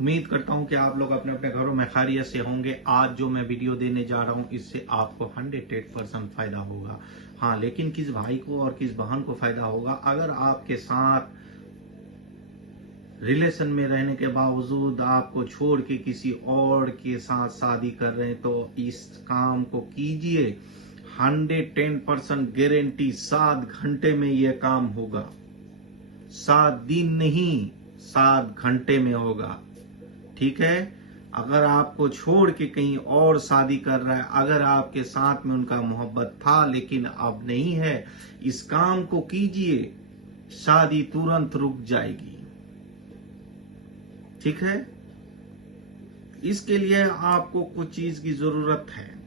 उम्मीद करता हूं कि आप लोग अपने अपने घरों में खैरियत से होंगे। आज जो मैं वीडियो देने जा रहा हूं इससे आपको 108% फायदा होगा। हाँ, लेकिन किस भाई को और किस बहन को फायदा होगा? अगर आपके साथ रिलेशन में रहने के बावजूद आपको छोड़ के किसी और के साथ शादी कर रहे हैं, तो इस काम को कीजिए। 110% गारंटी 7 घंटे में यह काम होगा। 7 दिन नहीं, 7 घंटे में होगा। ठीक है। अगर आपको छोड़ के कहीं और शादी कर रहा है, अगर आपके साथ में उनका मोहब्बत था लेकिन अब नहीं है, इस काम को कीजिए, शादी तुरंत रुक जाएगी। ठीक है। इसके लिए आपको कुछ चीज की जरूरत है।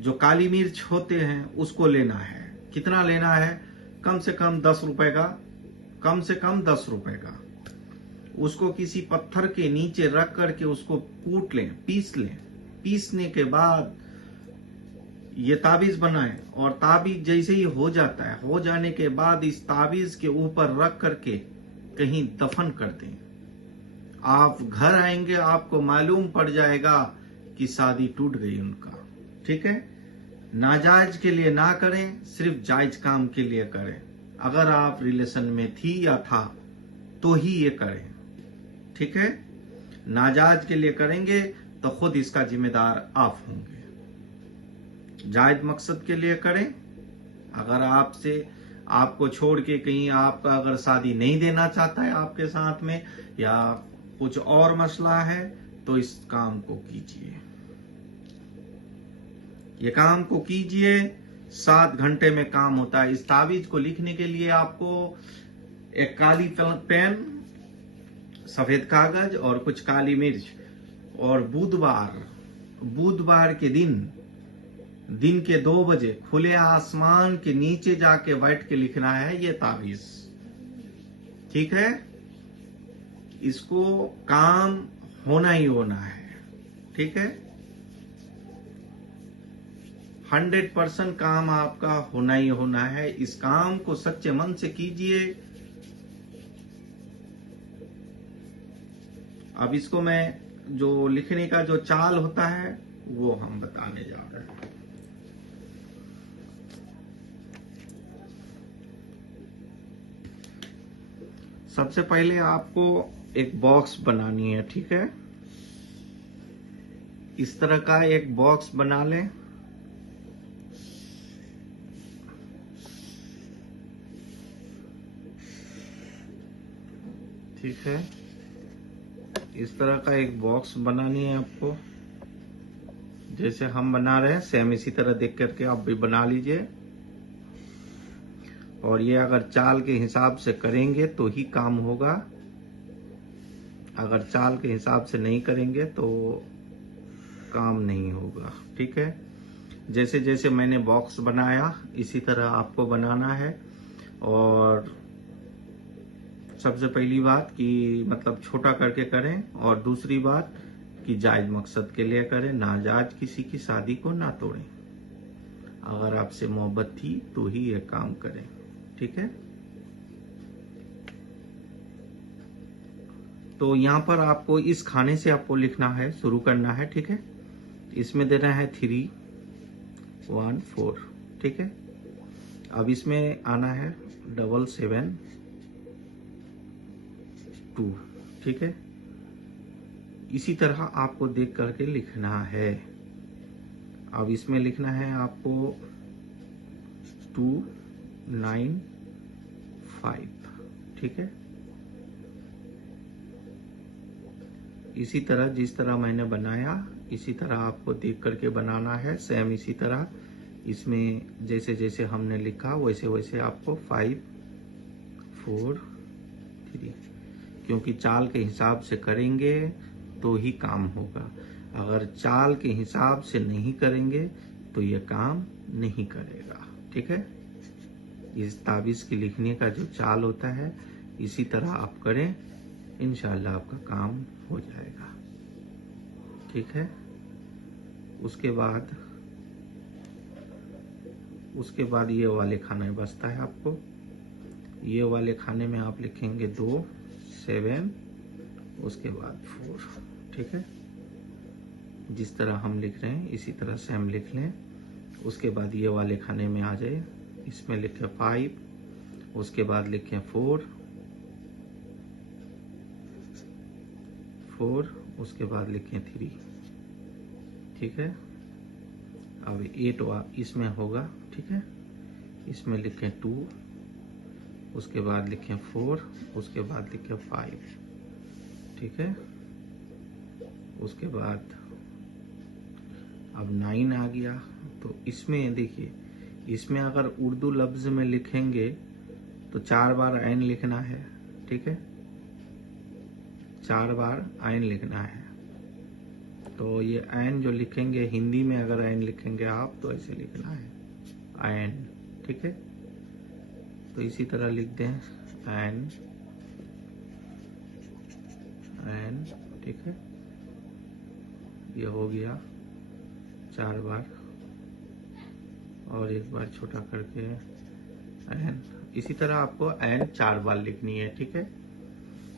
जो काली मिर्च होते हैं उसको लेना है। कितना लेना है? कम से कम 10 रुपए का, कम से कम 10 रुपए का। उसको किसी पत्थर के नीचे रख करके उसको कूट लें, पीस लें। पीसने के बाद ये ताबीज बनाएं, और ताबीज जैसे ही हो जाता है, हो जाने के बाद इस ताबीज के ऊपर रख करके कहीं दफन कर दें। आप घर आएंगे, आपको मालूम पड़ जाएगा कि शादी टूट गई उनका। ठीक है। नाजायज के लिए ना करें, सिर्फ जायज काम के लिए करें। अगर आप रिलेशन में थी या था तो ही ये करें। ठीक है। नाजायज के लिए करेंगे तो खुद इसका जिम्मेदार आप होंगे। जायज मकसद के लिए करें। अगर आपको छोड़ के कहीं आपका अगर शादी नहीं देना चाहता है आपके साथ में, या कुछ और मसला है, तो इस काम को कीजिए। ये काम को कीजिए, 7 घंटे में काम होता है। इस ताबीज को लिखने के लिए आपको एक काली पेन, सफेद कागज और कुछ काली मिर्च, और बुधवार के दिन के 2 बजे खुले आसमान के नीचे जाके बैठ के लिखना है ये ताबीज। ठीक है। इसको काम होना ही होना है। ठीक है। 100% काम आपका होना ही होना है। इस काम को सच्चे मन से कीजिए। अब इसको मैं जो लिखने का जो चाल होता है वो हम बताने जा रहे हैं। सबसे पहले आपको एक बॉक्स बनानी है। ठीक है। इस तरह का एक बॉक्स बना लें। ठीक है। इस तरह का एक बॉक्स बनानी है आपको। जैसे हम बना रहे हैं सेम इसी तरह देख करके आप भी बना लीजिए। और ये अगर चाल के हिसाब से करेंगे तो ही काम होगा। अगर चाल के हिसाब से नहीं करेंगे तो काम नहीं होगा। ठीक है। जैसे जैसे मैंने बॉक्स बनाया इसी तरह आपको बनाना है। और सबसे पहली बात कि मतलब छोटा करके करें, और दूसरी बात कि जायज मकसद के लिए करें। नाजायज किसी की शादी को ना तोड़ें। अगर आपसे मोहब्बत थी तो ही ये काम करें। ठीक है। तो यहाँ पर आपको इस खाने से आपको लिखना है, शुरू करना है। ठीक है। इसमें देना है 3 1 4। ठीक है। अब इसमें आना है 7 2। ठीक है। इसी तरह आपको देख करके लिखना है। अब इसमें लिखना है आपको 2 9 5। ठीक है। इसी तरह जिस तरह मैंने बनाया इसी तरह आपको देख करके बनाना है। सेम इसी तरह इसमें जैसे जैसे हमने लिखा वैसे वैसे आपको 5 4 3, क्योंकि चाल के हिसाब से करेंगे तो ही काम होगा। अगर चाल के हिसाब से नहीं करेंगे तो ये काम नहीं करेगा। ठीक है। इस ताबीज के लिखने का जो चाल होता है इसी तरह आप करें, इंशाल्लाह आपका काम हो जाएगा। ठीक है। उसके बाद ये वाले खाने बचता है आपको। ये वाले खाने में आप लिखेंगे 2 7 उसके बाद 4, ठीक है। जिस तरह हम लिख रहे हैं इसी तरह से हम लिख लें। उसके बाद ये वाले खाने में आ जाए, इसमें लिखें 5, उसके बाद लिखें 4, उसके बाद लिखें 3, ठीक है। अब 8 इसमें होगा, ठीक है। इसमें लिखें 2, उसके बाद लिखें 4, उसके बाद लिखें 5, ठीक है। उसके बाद अब 9 आ गया। तो इसमें देखिए, इसमें अगर उर्दू लफ्ज में लिखेंगे तो 4 बार ऐन लिखना है, ठीक है। 4 बार ऐन लिखना है। तो ये ऐन जो लिखेंगे हिंदी में, अगर ऐन लिखेंगे आप तो ऐसे लिखना है ऐन, ठीक है। तो इसी तरह लिख दें ऐन, ऐन, ठीक है। ये हो गया 4 बार, और एक बार छोटा करके ऐन। इसी तरह आपको ऐन 4 बार लिखनी है, ठीक है।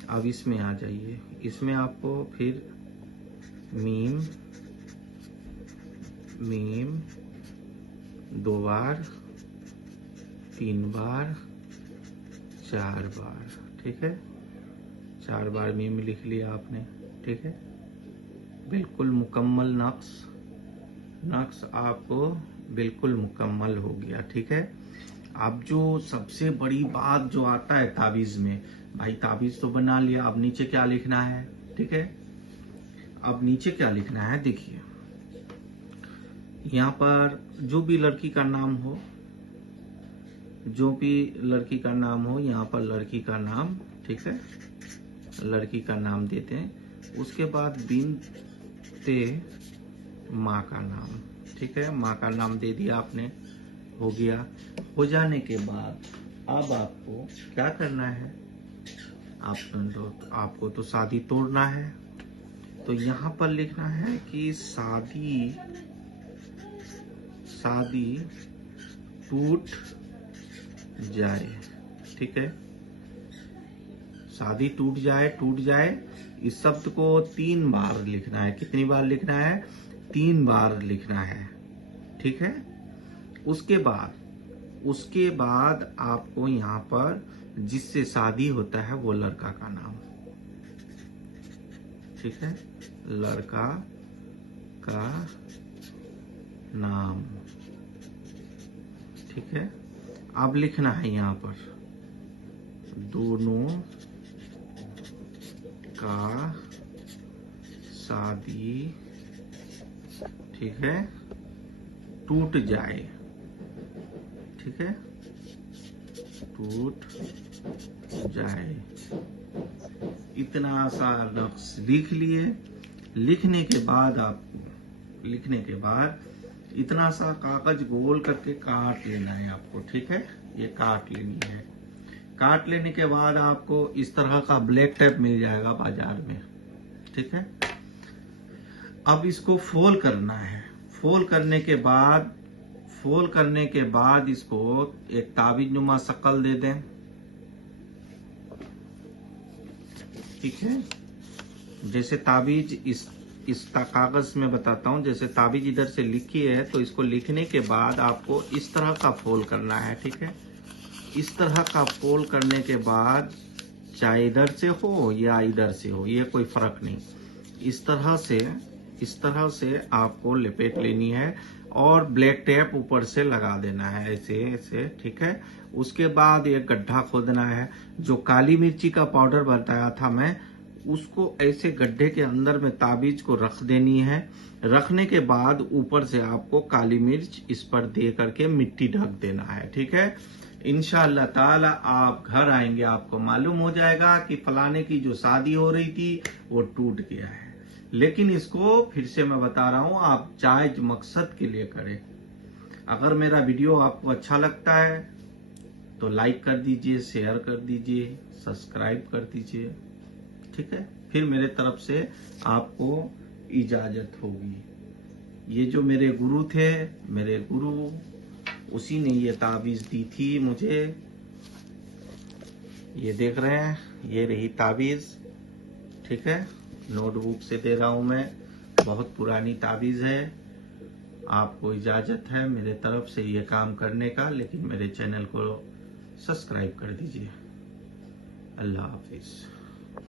अब इसमें आ जाइए। इसमें आपको फिर मीम, मीम 2 बार, 3 बार, 4 बार, ठीक है। 4 बार मीम लिख लिया आपने, ठीक है। बिल्कुल मुकम्मल नक्श आपको बिल्कुल मुकम्मल हो गया, ठीक है। अब जो सबसे बड़ी बात जो आता है ताबीज में, भाई ताबीज तो बना लिया, अब नीचे क्या लिखना है, ठीक है। अब नीचे क्या लिखना है, देखिए यहाँ पर जो भी लड़की का नाम हो, जो भी लड़की का नाम हो, यहाँ पर लड़की का नाम, ठीक है, लड़की का नाम देते हैं। उसके बाद बिनते माँ का नाम, ठीक है। माँ का नाम दे दिया आपने, हो गया। हो जाने के बाद अब आपको क्या करना है, आपको तो शादी तोड़ना है। तो यहाँ पर लिखना है कि शादी टूट जाए, ठीक है। शादी टूट जाए इस शब्द को 3 बार लिखना है। कितनी बार लिखना है? 3 बार लिखना है, ठीक है। उसके बाद आपको यहाँ पर जिससे शादी होता है वो लड़का का नाम, ठीक है, लड़का का नाम, ठीक है। अब लिखना है यहाँ पर दोनों का शादी, ठीक है, टूट जाए, ठीक है, टूट जाए। इतना सा लफ्ज लिख लिए। लिखने के बाद इतना सा कागज गोल करके काट लेना है आपको, ठीक है। ये काट लेनी है। काट लेने के बाद आपको इस तरह का ब्लैक टेप मिल जाएगा बाजार में, ठीक है। अब इसको फोल्ड करना है। फोल्ड करने के बाद इसको एक ताबीज नुमा शक्ल दे दें, ठीक है। जैसे ताबीज इस कागज में बताता हूं, जैसे ताबीज इधर से लिखी है तो इसको लिखने के बाद आपको इस तरह का फोल्ड करना है, ठीक है। इस तरह का फोल्ड करने के बाद चाहे इधर से हो या इधर से हो, ये कोई फर्क नहीं। इस तरह से आपको लपेट लेनी है और ब्लैक टेप ऊपर से लगा देना है, ऐसे, ठीक है। उसके बाद एक गड्ढा खोदना है। जो काली मिर्ची का पाउडर बताया था मैं, उसको ऐसे गड्ढे के अंदर में ताबीज को रख देनी है। रखने के बाद ऊपर से आपको काली मिर्च इस पर दे करके मिट्टी ढक देना है, ठीक है। इंशाअल्लाह ताला आप घर आएंगे, आपको मालूम हो जाएगा कि फलाने की जो शादी हो रही थी वो टूट गया है। लेकिन इसको फिर से मैं बता रहा हूं, आप जायज मकसद के लिए करें। अगर मेरा वीडियो आपको अच्छा लगता है तो लाइक कर दीजिए, शेयर कर दीजिए, सब्सक्राइब कर दीजिए, ठीक है। फिर मेरे तरफ से आपको इजाजत होगी। ये जो मेरे गुरु थे, उसी ने ये ताबीज दी थी मुझे। ये देख रहे हैं, ये रही ताबीज, ठीक है, नोटबुक से दे रहा हूं मैं, बहुत पुरानी ताबीज है। आपको इजाजत है मेरे तरफ से ये काम करने का, लेकिन मेरे चैनल को सब्सक्राइब कर दीजिए। अल्लाह हाफिज।